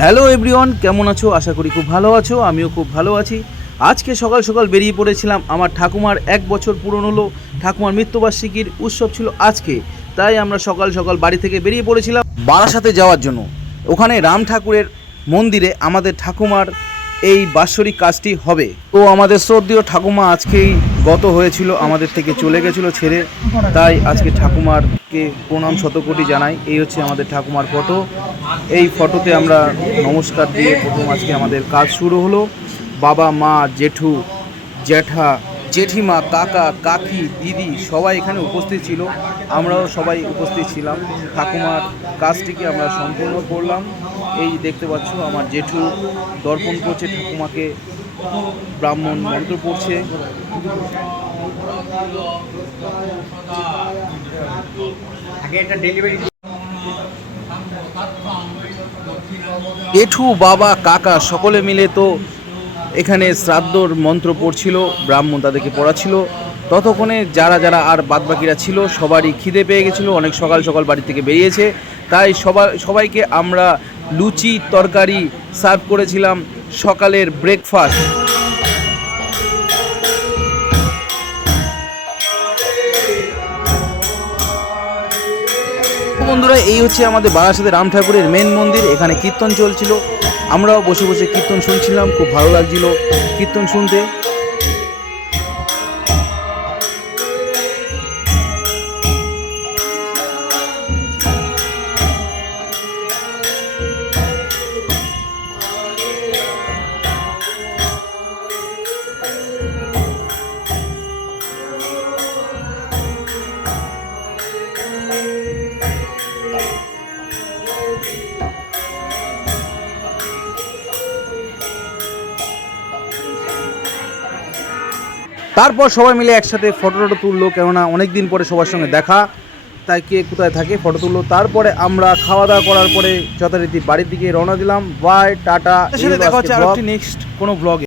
Hello everyone, কেমন আছো? আশা করি খুব ভালো আছো, আমিও খুব ভালো আছি। আজকে সকাল সকাল বেরিয়ে পড়েছিলাম আমার ঠাকুমার এক বছর পূরণ হলো ঠাকুমার মৃত্যুবার্ষিকীর উৎসব ছিল আজকে। তাই আমরা সকাল সকাল বাড়ি থেকে বেরিয়ে পড়েছিলাম বারাসাতে যাওয়ার জন্য। ওখানে রাম ঠাকুরের মন্দিরে আমাদের ঠাকুমার এই বাৎসরিক কাজটি হবে। তো আমাদের শ্রদ্ধীয় ঠাকুমা আজকেই গত হয়েছিল, আমাদের থেকে চলে গেছিল ছেড়ে। তাই আজকে ঠাকুমারকে প্রণাম শতকোটি জানাই। এই হচ্ছে আমাদের ঠাকুমার ফটো। এই ফটোতে আমরা নমস্কার দিয়ে প্রথম আজকে আমাদের কাজ শুরু হলো। বাবা, মা, জেঠু, জ্যাঠা জেঠিমা কাকা কাকি দিদি সবাই এখানে উপস্থিত ছিল। আমরাও সবাই উপস্থিত ছিলাম। ঠাকুমার কাজটিকে আমরা সম্পূর্ণ করলাম। এই দেখতে পাচ্ছ আমার জেঠু দর্পণ করছে ঠাকুমাকে ব্রাহ্মণ মন্ত্র পড়ছে। এঠু বাবা কাকা সকলে মিলে তো এখানে শ্রাদ্ধর মন্ত্র পড়ছিল, ব্রাহ্মণ তাদেরকে পড়াচ্ছিল। ততক্ষণে যারা যারা আর বাদবাকিরা ছিল, সবারই খিদে পেয়ে গেছিল, অনেক সকাল সকাল বাড়ি থেকে বেরিয়েছে। তাই সবাই সবাইকে আমরা লুচি, তরকারি সার্ভ করেছিলাম সকালের ব্রেকফাস্ট বন্ধুরা, এই হচ্ছে আমাদের বারাসাতে রাম ঠাকুরের মেন মন্দির, এখানে কীর্তন চলছিল। আমরাও বসে বসে কীর্তন শুনছিলাম খুব ভালো লাগছিল। কীর্তন শুনতে তারপর সবাই মিলে একসাথে ফটো টটো তুললো কেননা অনেক দিন পরে সবার সঙ্গে দেখা। তাই কে কোথায় থাকে ফটো তুললো। তারপরে আমরা খাওয়া দাওয়া করার পরে যথারীতি বাড়ির দিকে রওনা দিলাম। বাই টাটা দেখা হচ্ছে নেক্সট কোনো ব্লগে